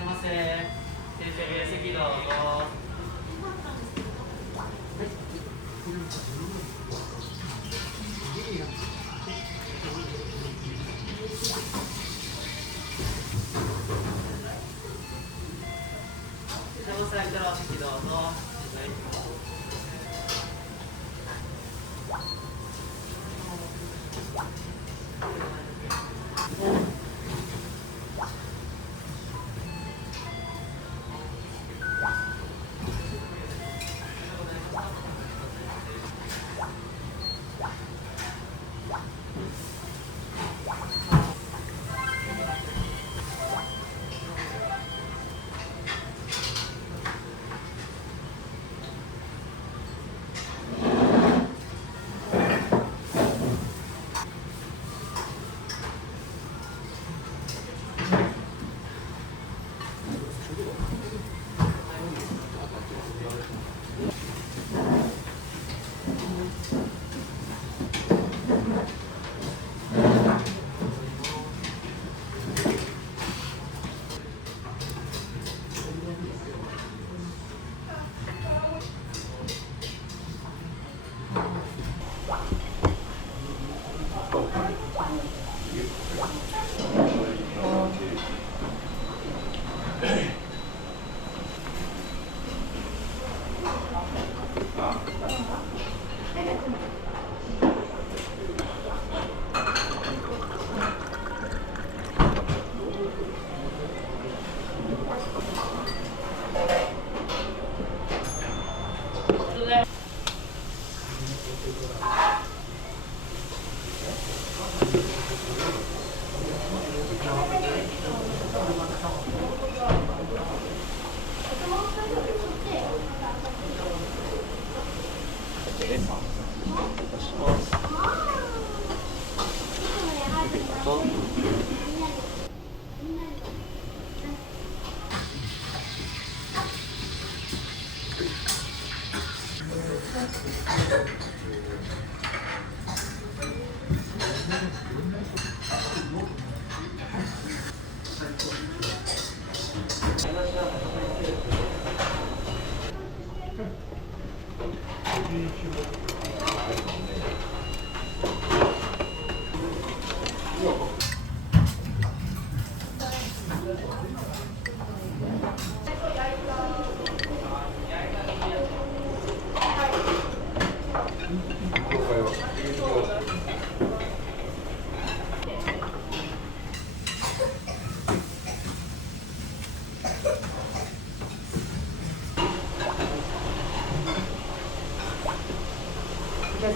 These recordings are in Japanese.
いませ。先生、名席どうぞ。詳細からお席どうぞ。はい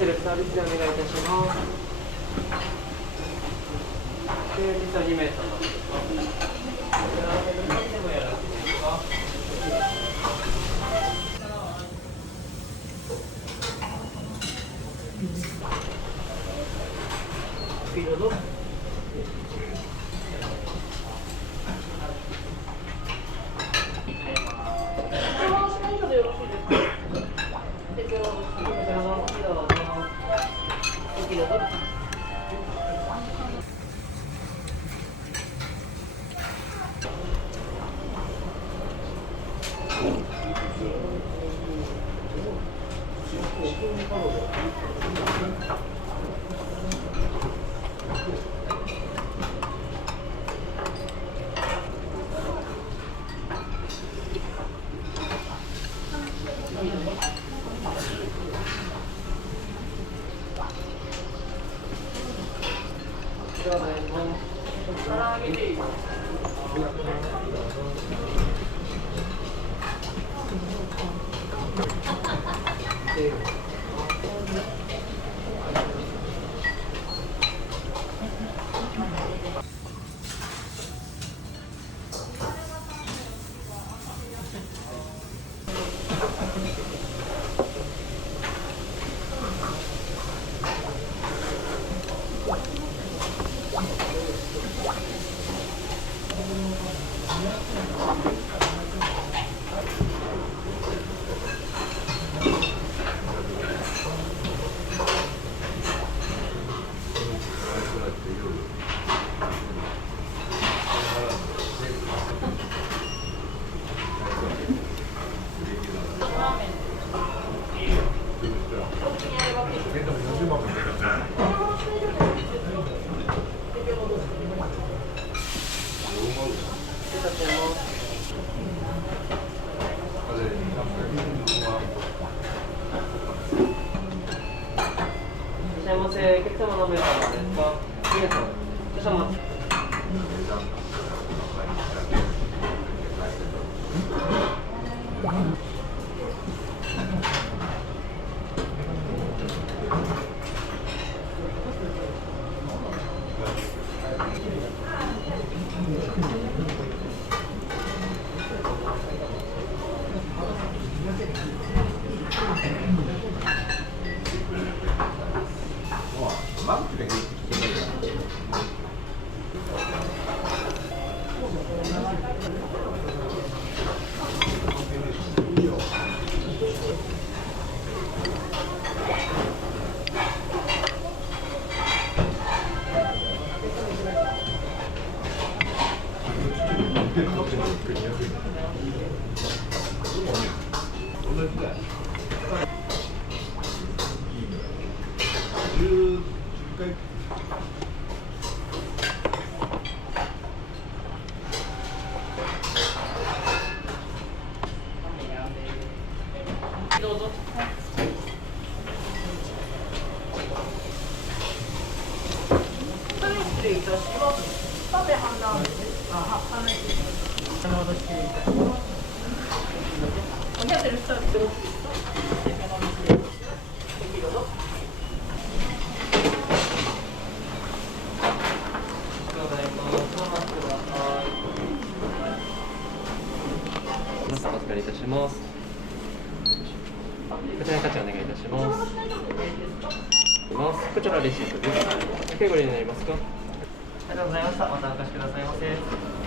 セルフサービスでお願いいたします。実は2名様ですか。スピードどう？お客様の名様ですか。皆さん、少々お待ち。どうぞ。失礼いたします。カフェハンダーです。なるほど、失礼いたします。お部屋でるスタートです。どうぞ。お預かりいたします。こちらに価値お願いいたします。こちらレシートです。お受け取りになりますか。ありがとうございました。またお貸しくださいませ。